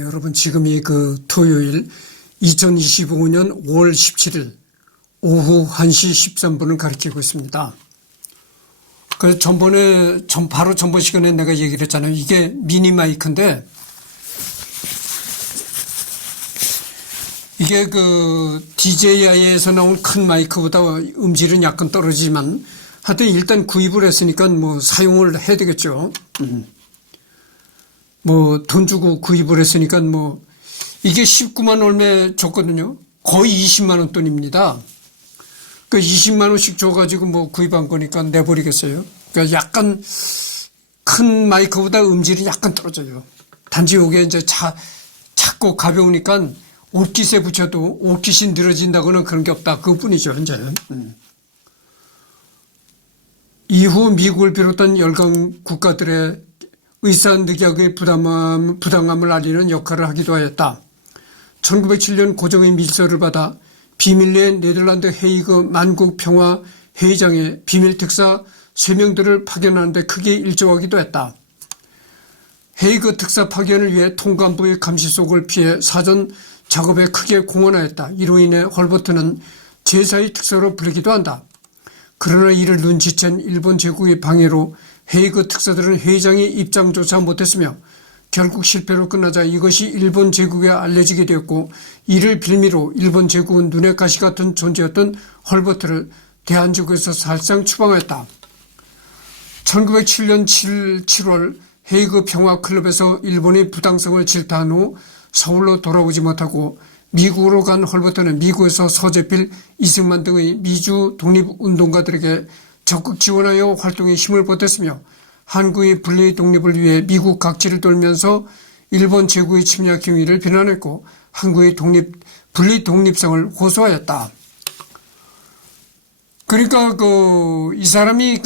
여러분 지금이 그 토요일 2025년 5월 17일 오후 1시 13분을 가리키고 있습니다. 그래서 바로 전번 시간에 내가 얘기를 했잖아요. 이게 미니 마이크인데 이게 그 DJI에서 나온 큰 마이크보다 음질은 약간 떨어지지만 하여튼 일단 구입을 했으니까 뭐 사용을 해야 되겠죠. 뭐 돈 주고 구입을 했으니까 뭐 이게 19만 얼마 줬거든요. 거의 20만 원 돈입니다. 그 20만 원씩 줘가지고 뭐 구입한 거니까 내버리겠어요. 그러니까 약간 큰 마이크보다 음질이 약간 떨어져요. 단지 이게 이제 작고 가벼우니까 옷깃에 붙여도 옷깃이 늘어진다고는 그런 게 없다. 그것뿐이죠, 이제. 이후 미국을 비롯한 열강 국가들의 의사늑약의 부당함을 알리는 역할을 하기도 하였다. 1907년 고종의 밀서를 받아 비밀리에 네덜란드 헤이그 만국평화회의장에 비밀특사 3명들을 파견하는 데 크게 일조하기도 했다. 헤이그 특사 파견을 위해 통감부의 감시 속을 피해 사전 작업에 크게 공헌하였다. 이로 인해 헐버트는 제4의 특사로 불리기도 한다. 그러나 이를 눈치챈 일본 제국의 방해로 헤이그 특사들은 회의장에 입장조차 못했으며 결국 실패로 끝나자 이것이 일본 제국에 알려지게 되었고 이를 빌미로 일본 제국은 눈의 가시 같은 존재였던 헐버트를 대한제국에서 사실상 추방하였다. 1907년 7월 헤이그 평화클럽에서 일본의 부당성을 질타한 후 서울로 돌아오지 못하고 미국으로 간 헐버트는 미국에서 서재필, 이승만 등의 미주 독립운동가들에게 적극 지원하여 활동에 힘을 보탰으며 한국의 분리 독립을 위해 미국 각지를 돌면서 일본 제국의 침략 행위를 비난했고 한국의 분리 독립성을 호소하였다. 그러니까 이 사람이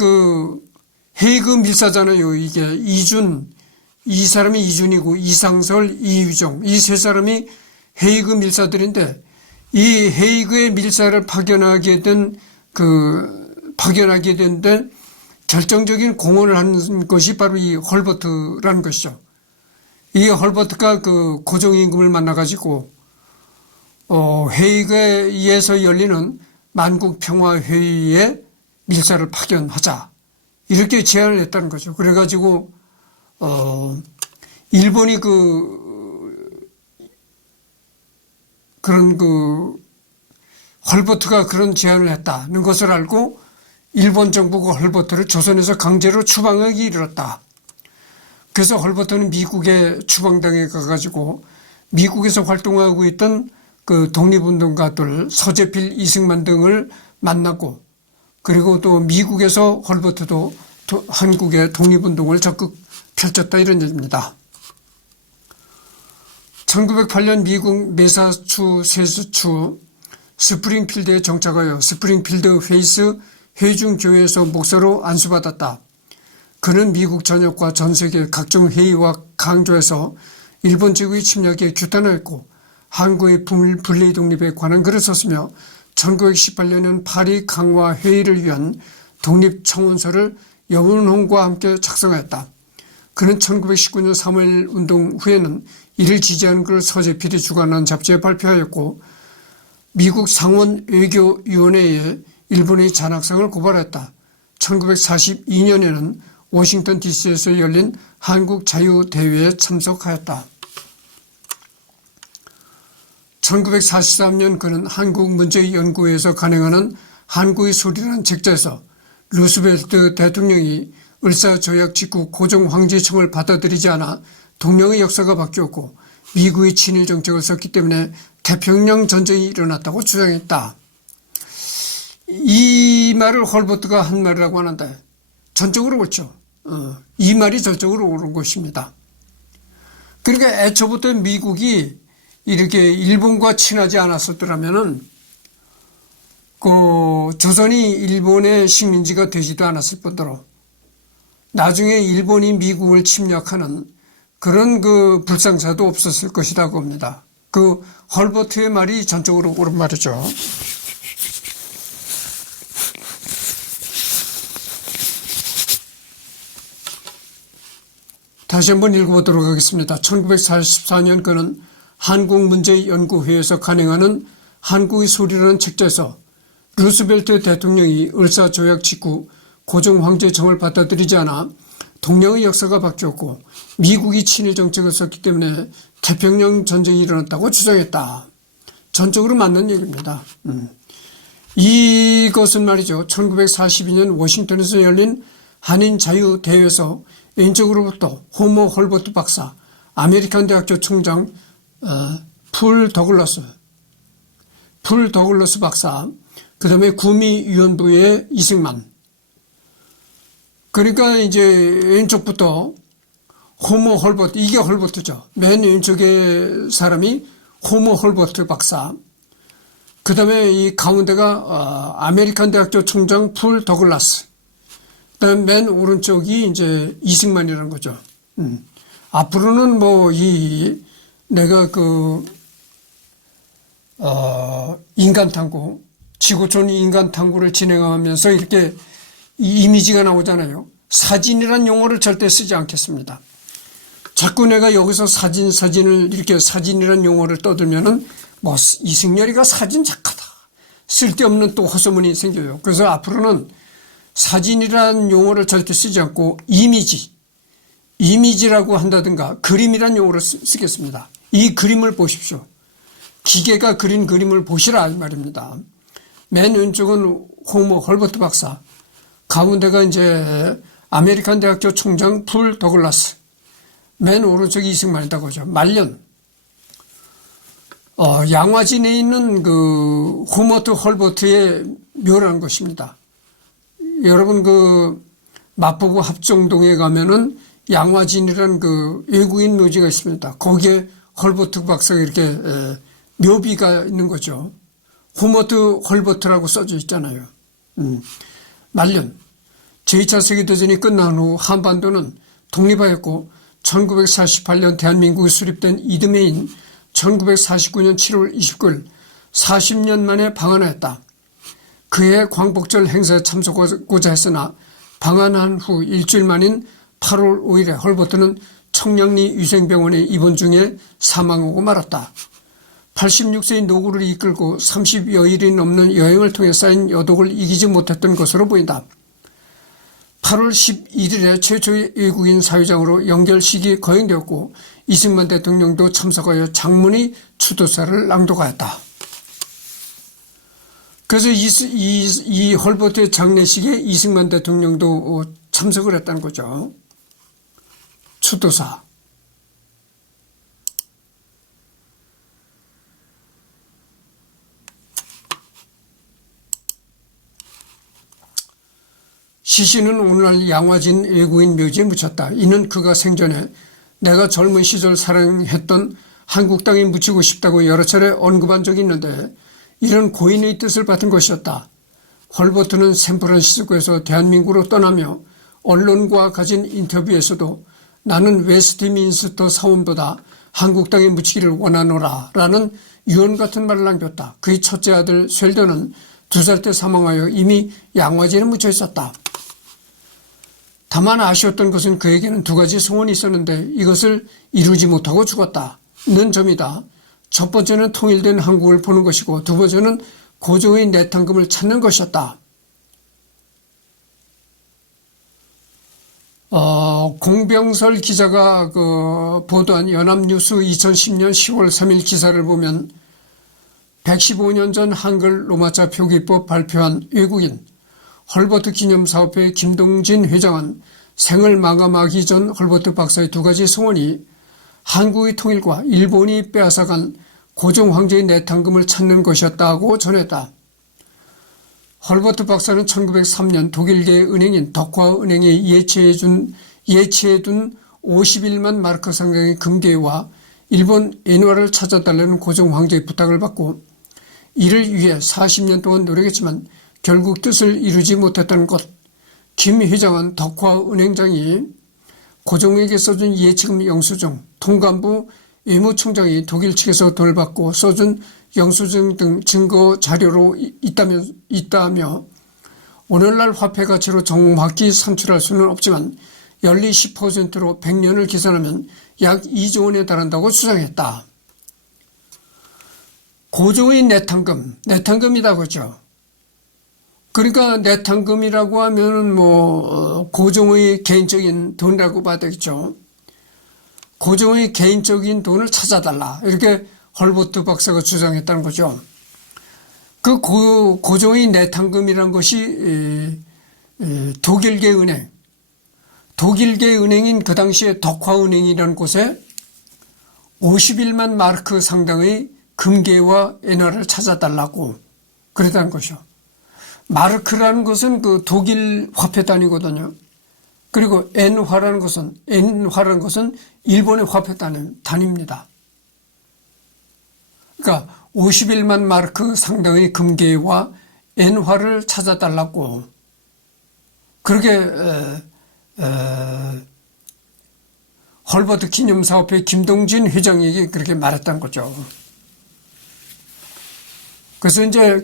헤이그 밀사잖아요. 이게 이 사람이 이준이고 이상설, 이유정 이 세 사람이 헤이그 밀사들인데 이 헤이그의 밀사를 파견하게 된 결정적인 공헌을 한 것이 바로 이 헐버트라는 것이죠. 이 헐버트가 고종 임금을 만나가지고 헤이그에 의해서 열리는 만국평화회의에 밀사를 파견하자 이렇게 제안을 했다는 거죠. 그래가지고 일본이 헐버트가 그런 제안을 했다는 것을 알고 일본 정부가 헐버트를 조선에서 강제로 추방하기 이르렀다. 그래서 헐버트는 미국에 추방당해 가가지고 미국에서 활동하고 있던 독립운동가들 서재필, 이승만 등을 만나고 그리고 또 미국에서 헐버트도 한국의 독립운동을 적극 펼쳤다 이런 얘기입니다. 1908년 미국 매사추세츠주 스프링필드에 정착하여 스프링필드 페이스 회중교회에서 목사로 안수받았다. 그는 미국 전역과 전 세계 각종 회의와 강조에서 일본 제국의 침략에 규탄하였고 한국의 분리 독립에 관한 글을 썼으며 1918년에는 파리 강화 회의를 위한 독립청원서를 여운홍과 함께 작성하였다. 그는 1919년 3.1 운동 후에는 이를 지지하는 글을 서재필이 주관한 잡지에 발표하였고 미국 상원 외교위원회에 일본의 잔악상을 고발했다. 1942년에는 워싱턴 DC에서 열린 한국자유대회에 참석하였다. 1943년 그는 한국문제연구회에서 간행하는 한국의 소리라는 책자에서 루스벨트 대통령이 을사조약 직후 고종 황제청을 받아들이지 않아 동맹의 역사가 바뀌었고 미국의 친일 정책을 썼기 때문에 태평양 전쟁이 일어났다고 주장했다. 이 말을 헐버트가 한 말이라고 하는데 전적으로 옳죠. 이 말이 전적으로 옳은 것입니다. 그러니까 애초부터 미국이 이렇게 일본과 친하지 않았었더라면은 조선이 일본의 식민지가 되지도 않았을 뿐더러 나중에 일본이 미국을 침략하는 그런 불상사도 없었을 것이라고 봅니다. 헐버트의 말이 전적으로 옳은 말이죠. 다시 한번 읽어보도록 하겠습니다. 1944년 그는 한국문제연구회에서 간행하는 한국의 소리라는 책자에서 루스벨트 대통령이 을사조약 직후 고종 황제의 청을 받아들이지 않아 동양의 역사가 바뀌었고 미국이 친일 정책을 썼기 때문에 태평양 전쟁이 일어났다고 주장했다. 전적으로 맞는 얘기입니다. 이것은 말이죠. 1942년 워싱턴에서 열린 한인 자유대회에서 인적으로부터 호모 홀버트 박사, 아메리칸 대학교 총장 풀 더글러스 박사, 그 다음에 구미위원부의 이승만. 그러니까 이제 왼쪽부터 호모 홀버트, 이게 홀버트죠. 맨 왼쪽의 사람이 호모 홀버트 박사. 그 다음에 이 가운데가 아메리칸 대학교 총장 풀 더글라스. 그 다음에 맨 오른쪽이 이제 이승만이라는 거죠. 앞으로는 뭐 내가 인간탐구, 지구촌 인간탐구를 진행하면서 이렇게 이미지가 나오잖아요. 사진이란 용어를 절대 쓰지 않겠습니다. 자꾸 내가 여기서 사진을 이렇게 사진이란 용어를 떠들면은 뭐 이승열이가 사진 작가다. 쓸데없는 또 헛소문이 생겨요. 그래서 앞으로는 사진이란 용어를 절대 쓰지 않고 이미지라고 한다든가 그림이란 용어를 쓰겠습니다. 이 그림을 보십시오. 기계가 그린 그림을 보시라 이 말입니다. 맨 왼쪽은 호모 홀버트 박사, 가운데가 이제 아메리칸 대학교 총장 풀 더글라스, 맨 오른쪽이 이승만이다 그죠. 말년. 양화진에 있는 그 호머트 홀버트의 묘라는 것입니다. 여러분 마포구 합정동에 가면은 양화진이라는 그 외국인 묘지가 있습니다. 거기에 홀버트 박사가 이렇게 묘비가 있는 거죠. 호머트 홀버트라고 써져 있잖아요. 말년. 제2차 세계대전이 끝난 후 한반도는 독립하였고 1948년 대한민국이 수립된 이듬해인 1949년 7월 29일 40년 만에 방한하였다. 그해 광복절 행사에 참석하고자 했으나 방한한 후 일주일 만인 8월 5일에 홀버트는 청량리 위생병원에 입원 중에 사망하고 말았다. 86세의 노구를 이끌고 30여일이 넘는 여행을 통해 쌓인 여독을 이기지 못했던 것으로 보인다. 8월 11일에 최초의 외국인 사회장으로 연결식이 거행되었고 이승만 대통령도 참석하여 장문의 추도사를 낭독하였다. 그래서 이 홀버트의 장례식에 이승만 대통령도 참석을 했다는 거죠. 추도사. 시신은 오늘날 양화진 외국인 묘지에 묻혔다. 이는 그가 생전에 내가 젊은 시절 사랑했던 한국 땅에 묻히고 싶다고 여러 차례 언급한 적이 있는데 이런 고인의 뜻을 받은 것이었다. 홀버트는 샌프란시스코에서 대한민국으로 떠나며 언론과 가진 인터뷰에서도 나는 웨스트민스터 사원보다 한국 땅에 묻히기를 원하노라 라는 유언 같은 말을 남겼다. 그의 첫째 아들 쉘던은 2살 때 사망하여 이미 양화진에 묻혀 있었다. 다만 아쉬웠던 것은 그에게는 2가지 소원이 있었는데 이것을 이루지 못하고 죽었다는 점이다. 첫 번째는 통일된 한국을 보는 것이고 두 번째는 고종의 내탕금을 찾는 것이었다. 공병설 기자가 보도한 연합뉴스 2010년 10월 3일 기사를 보면 115년 전 한글 로마자 표기법 발표한 외국인 홀버트 기념사업회 김동진 회장은 생을 마감하기 전 홀버트 박사의 2가지 소원이 한국의 통일과 일본이 빼앗아간 고종 황제의 내탕금을 찾는 것이었다고 전했다. 홀버트 박사는 1903년 독일계 은행인 덕화은행에 예치해둔 51만 마르크 상당의 금괴와 일본 엔화를 찾아달라는 고종 황제의 부탁을 받고 이를 위해 40년 동안 노력했지만 결국 뜻을 이루지 못했다는 것. 김 회장은 덕화은행장이 고종에게 써준 예치금 영수증, 통감부 외무총장이 독일 측에서 돈을 받고 써준 영수증 등 증거 자료로 있다며 오늘날 화폐 가치로 정확히 산출할 수는 없지만 연리 10%로 100년을 계산하면 약 2조 원에 달한다고 추정했다. 고종의 내탕금이다 그죠. 그러니까 내탕금이라고 하면은 고종의 개인적인 돈이라고 봐야 되겠죠. 고종의 개인적인 돈을 찾아달라 이렇게 헐버트 박사가 주장했다는 거죠. 그 고종의 내탕금이라는 것이 독일계 은행인 그 당시에 덕화은행이라는 곳에 51만 마르크 상당의 금괴와 엔화를 찾아달라고 그랬다는 것이죠. 마르크라는 것은 그 독일 화폐 단위거든요. 그리고 엔화라는 것은 일본의 화폐 단위입니다. 그러니까 51만 마르크 상당의 금괴와 엔화를 찾아달라고 그렇게 헐버트 기념사업회 김동진 회장에게 그렇게 말했다는 거죠. 그래서 이제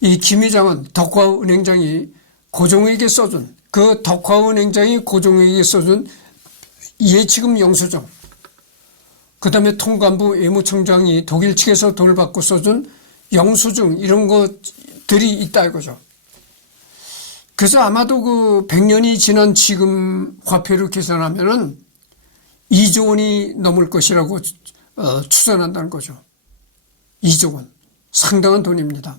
이 김 회장은 덕화은행장이 고종에게 써준 그 덕화은행장이 고종에게 써준 예치금 영수증, 그 다음에 통감부 외무청장이 독일 측에서 돈을 받고 써준 영수증 이런 것들이 있다 이거죠. 그래서 아마도 100년이 지난 지금 화폐로 계산하면은 2조 원이 넘을 것이라고 추산한다는 거죠. 2조 원. 상당한 돈입니다.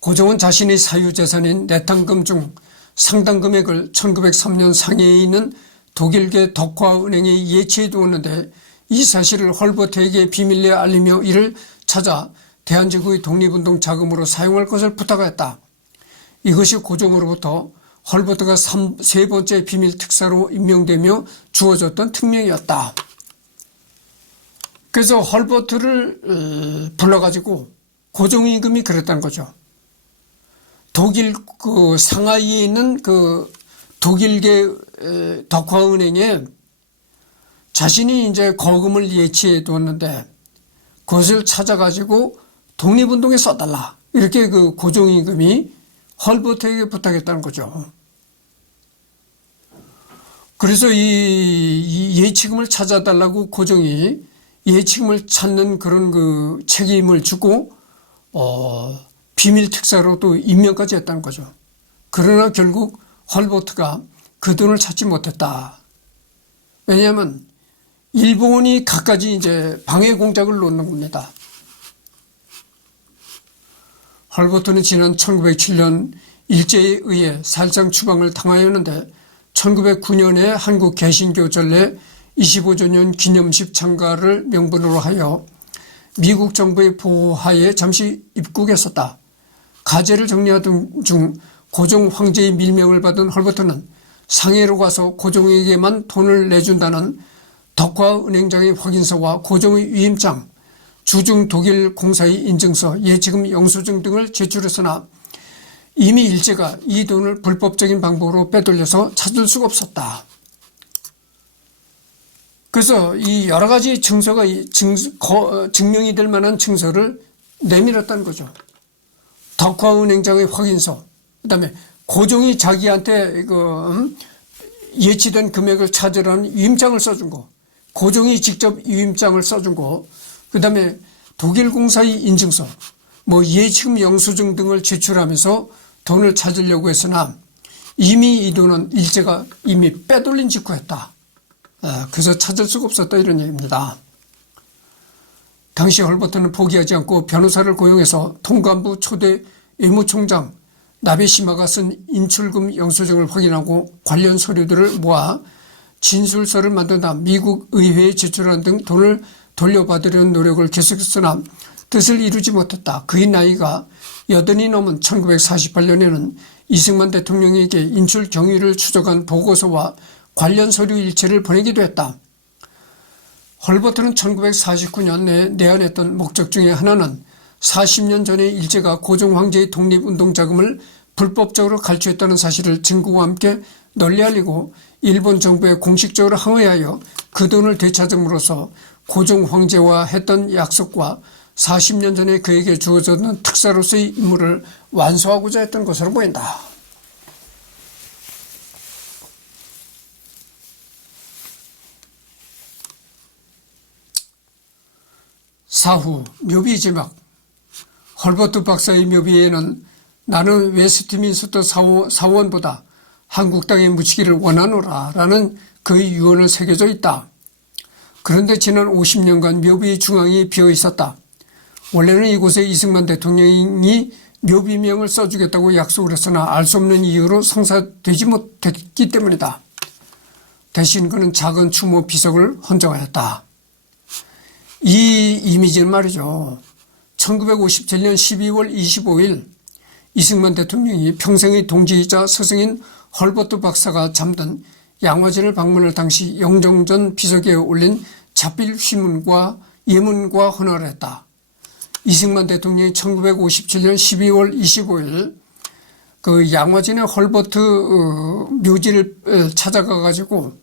고종은 자신의 사유재산인 내탕금 중 상당 금액을 1903년 상해에 있는 독일계 덕화은행에 예치해 두었는데 이 사실을 헐버트에게 비밀리에 알리며 이를 찾아 대한제국의 독립운동 자금으로 사용할 것을 부탁하였다. 이것이 고종으로부터 헐버트가 세 번째 비밀 특사로 임명되며 주어졌던 특명이었다. 그래서 헐버트를 불러가지고 고종 임금이 그랬다는 거죠. 독일 상하이에 있는 독일계 덕화은행에 자신이 이제 거금을 예치해 두었는데 그것을 찾아가지고 독립운동에 써달라 이렇게 고종 임금이 헐버트에게 부탁했다는 거죠. 그래서 이 예치금을 찾아달라고 고종이 예치금을 찾는 그런 책임을 주고 비밀 특사로 또 임명까지 했다는 거죠. 그러나 결국 헐버트가 그 돈을 찾지 못했다. 왜냐하면 일본이 갖가지 이제 방해 공작을 놓는 겁니다. 헐버트는 지난 1907년 일제에 의해 살상 추방을 당하였는데 1909년에 한국 개신교 전례 25주년 기념식 참가를 명분으로 하여 미국 정부의 보호하에 잠시 입국했었다. 가재를 정리하던 중 고종 황제의 밀명을 받은 헐버트는 상해로 가서 고종에게만 돈을 내준다는 덕화은행장의 확인서와 고종의 위임장, 주중 독일 공사의 인증서, 예치금 영수증 등을 제출했으나 이미 일제가 이 돈을 불법적인 방법으로 빼돌려서 찾을 수가 없었다. 그래서 이 여러 가지 증서가 증명이 될 만한 증서를 내밀었다는 거죠. 덕화은행장의 확인서, 그다음에 고종이 자기한테 예치된 금액을 찾으라는 위임장을 써준 거, 고종이 직접 위임장을 써준 거, 그다음에 독일 공사의 인증서, 예치금 영수증 등을 제출하면서 돈을 찾으려고 했으나 이미 이 돈은 일제가 이미 빼돌린 직후였다. 그래서 찾을 수가 없었다 이런 얘기입니다. 당시 헐버트는 포기하지 않고 변호사를 고용해서 통감부 초대 외무총장 나베시마가 쓴 인출금 영수증을 확인하고 관련 서류들을 모아 진술서를 만든다 미국 의회에 제출한 등 돈을 돌려받으려는 노력을 계속했으나 뜻을 이루지 못했다. 그의 나이가 80이 넘은 1948년에는 이승만 대통령에게 인출 경위를 추적한 보고서와 관련 서류 일체를 보내기도 했다. 헐버트는 1949년 내에 내한했던 목적 중에 하나는 40년 전에 일제가 고종 황제의 독립운동 자금을 불법적으로 갈취했다는 사실을 증거와 함께 널리 알리고 일본 정부에 공식적으로 항의하여 그 돈을 되찾음으로써 고종 황제와 했던 약속과 40년 전에 그에게 주어졌는 특사로서의 임무를 완수하고자 했던 것으로 보인다. 사후 묘비 제막. 헐버트 박사의 묘비에는 나는 웨스트민스터 사원보다 한국 땅에 묻히기를 원하노라 라는 그의 유언을 새겨져 있다. 그런데 지난 50년간 묘비 중앙이 비어 있었다. 원래는 이곳에 이승만 대통령이 묘비명을 써주겠다고 약속을 했으나 알 수 없는 이유로 성사되지 못했기 때문이다. 대신 그는 작은 추모 비석을 헌정하였다. 이 이미지는 말이죠. 1957년 12월 25일 이승만 대통령이 평생의 동지이자 스승인 헐버트 박사가 잠든 양화진을 방문할 당시 영정전 비석에 올린 자필 휘문과 예문과 헌화를 했다. 이승만 대통령이 1957년 12월 25일 그 양화진의 헐버트 묘지를 찾아가 가지고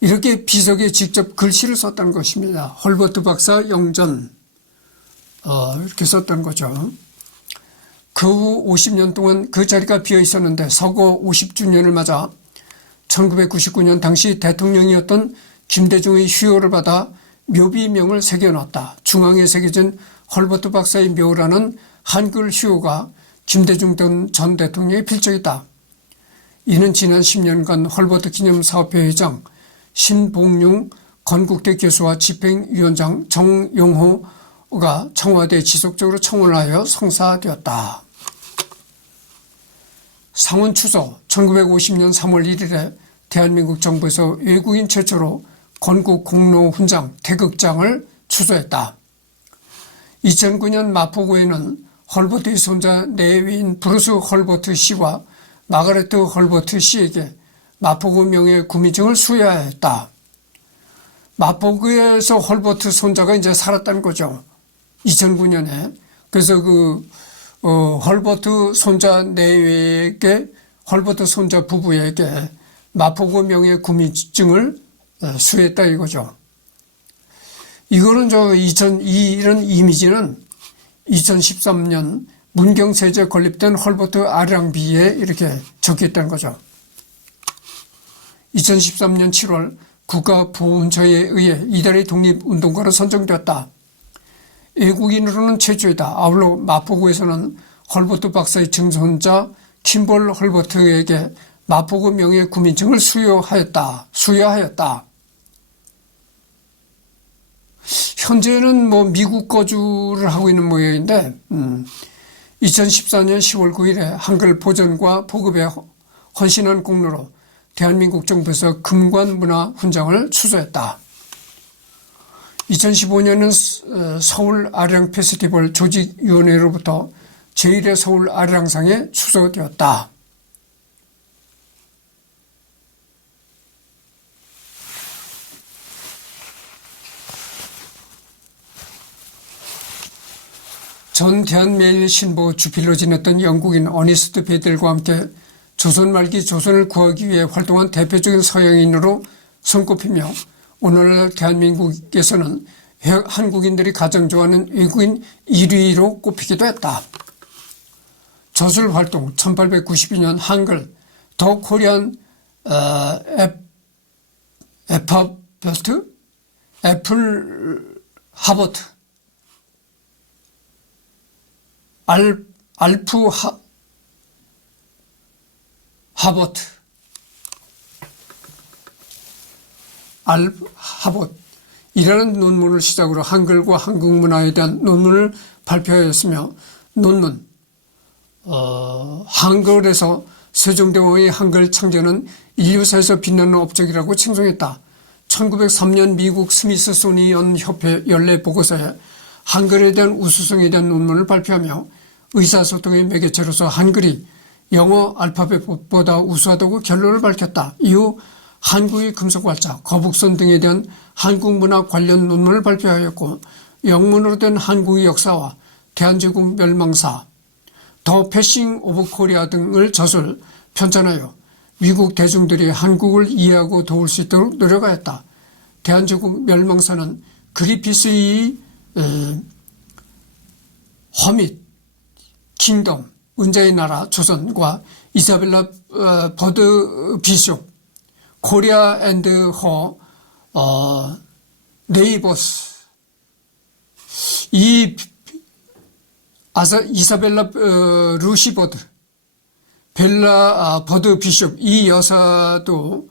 이렇게 비석에 직접 글씨를 썼다는 것입니다. 헐버트 박사 영전 이렇게 썼다는 거죠. 그 후 50년 동안 그 자리가 비어 있었는데 서거 50주년을 맞아 1999년 당시 대통령이었던 김대중의 휴요를 받아 묘비명을 새겨놨다. 중앙에 새겨진 헐버트 박사의 묘라는 한글 휴요가 김대중 전 대통령의 필적이다. 이는 지난 10년간 헐버트 기념사업회 회장 신봉용 건국대 교수와 집행위원장 정용호가 청와대에 지속적으로 청원하여 성사되었다. 상원 추서 1950년 3월 1일에 대한민국 정부에서 외국인 최초로 건국 공로 훈장 태극장을 추서했다. 2009년 마포구에는 헐버트의 손자 내외인 브루스 헐버트 씨와 마가레트 헐버트 씨에게 마포구 명예 구민증을 수여했다. 마포구에서 헐버트 손자가 이제 살았다는 거죠. 2009년에. 그래서 헐버트 손자 내외에게 헐버트 손자 부부에게 마포구 명예 구민증을 수여했다 이거죠. 이거는 이런 이미지는 2013년 문경세제 건립된 헐버트 아량비에 이렇게 적혀 있다는 거죠. 2013년 7월 국가보훈처에 의해 이달의 독립운동가로 선정되었다. 외국인으로는 최초이다. 아울러 마포구에서는 헐버트 박사의 증손자 킴볼 헐버트에게 마포구 명예 구민증을 수여하였다. 현재는 미국 거주를 하고 있는 모양인데 2014년 10월 9일에 한글 보존과 보급에 헌신한 공로로 대한민국 정부에서 금관문화훈장을 추서했다. 2015년은 서울 아리랑 페스티벌 조직위원회로부터 제1회 서울 아리랑상에 추서되었다. 전 대한매일신보 주필로 지냈던 영국인 어니스트 베델과 함께 조선 말기 조선을 구하기 위해 활동한 대표적인 서양인으로 손꼽히며 오늘날 대한민국에서는 한국인들이 가장 좋아하는 외국인 1위로 꼽히기도 했다. 저술 활동 1892년 한글 더 코리안 애플 하버트 알프 하버트 이라는 논문을 시작으로 한글과 한국 문화에 대한 논문을 발표하였으며 논문 한글에서 세종대왕의 한글 창제는 인류사에서 빛나는 업적이라고 칭송했다. 1903년 미국 스미스소니언 협회 연례 보고서에 한글에 대한 우수성에 대한 논문을 발표하며 의사소통의 매개체로서 한글이 영어 알파벳보다 우수하다고 결론을 밝혔다. 이후 한국의 금속활자, 거북선 등에 대한 한국 문화 관련 논문을 발표하였고 영문으로 된 한국의 역사와 대한제국 멸망사, 더 패싱 오브 코리아 등을 저술, 편찬하여 미국 대중들이 한국을 이해하고 도울 수 있도록 노력하였다. 대한제국 멸망사는 그리피스의 허밋, 킹덤, 은자의 나라, 조선과 이사벨라 버드 비숍, 코리아 앤드 허 네이버스, 이 이사벨라 루시 버드, 벨라 버드 비숍, 이 여사도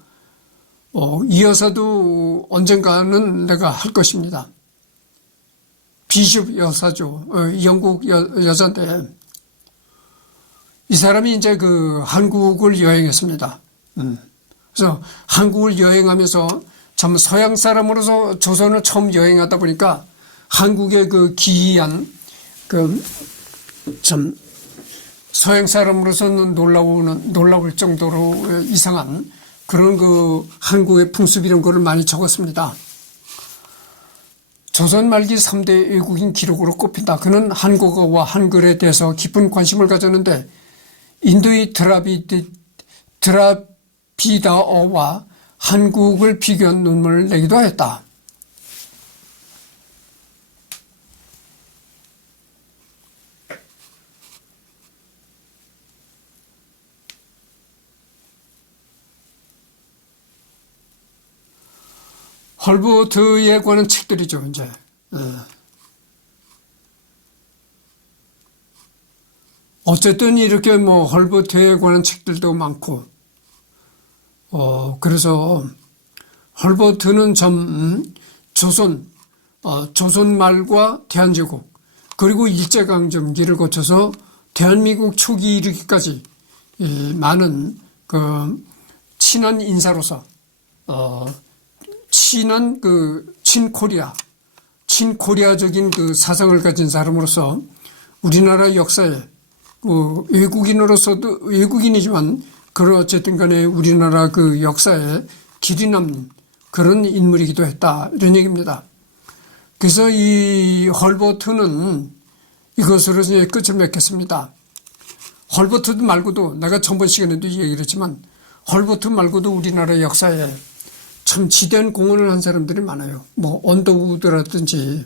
언젠가는 내가 할 것입니다. 비숍 여사죠. 영국 여자인데 이 사람이 이제 한국을 여행했습니다. 그래서 한국을 여행하면서 참 서양 사람으로서 조선을 처음 여행하다 보니까 한국의 기이한 참 서양 사람으로서는 놀라울 정도로 이상한 그런 한국의 풍습 이런 거를 많이 적었습니다. 조선 말기 3대 외국인 기록으로 꼽힌다. 그는 한국어와 한글에 대해서 깊은 관심을 가졌는데 인도의 드라비다어와 한국을 비교한 논문을 내기도 하였다. 헐버트에 관한 책들이죠, 이제. 어쨌든 이렇게 헐버트에 관한 책들도 많고, 그래서 헐버트는 조선 말과 대한제국, 그리고 일제강점기를 거쳐서 대한민국 초기 이르기까지 많은 친한 인사로서, 친한 친코리아적인 사상을 가진 사람으로서 우리나라 역사에 외국인이지만 어쨌든 간에 우리나라 역사에 길이 남는 그런 인물이기도 했다. 이런 얘기입니다. 그래서 이 헐버트는 이것으로 이제 끝을 맺겠습니다. 헐버트 말고도 내가 전번 시간에도 얘기를 했지만 헐버트 말고도 우리나라 역사에 참 지대한 공헌을 한 사람들이 많아요. 언더우드라든지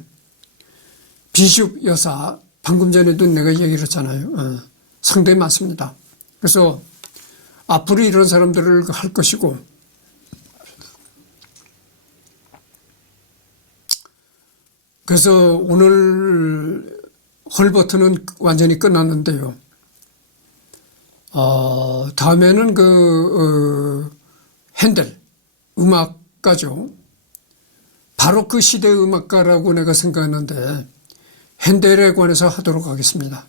비숍 여사, 방금 전에도 내가 얘기를 했잖아요. 상당히 많습니다. 그래서 앞으로 이런 사람들을 할 것이고, 그래서 오늘 헐버트는 완전히 끝났는데요. 다음에는 핸델, 음악가죠. 바로 그 시대의 음악가라고 내가 생각하는데 핸델에 관해서 하도록 하겠습니다.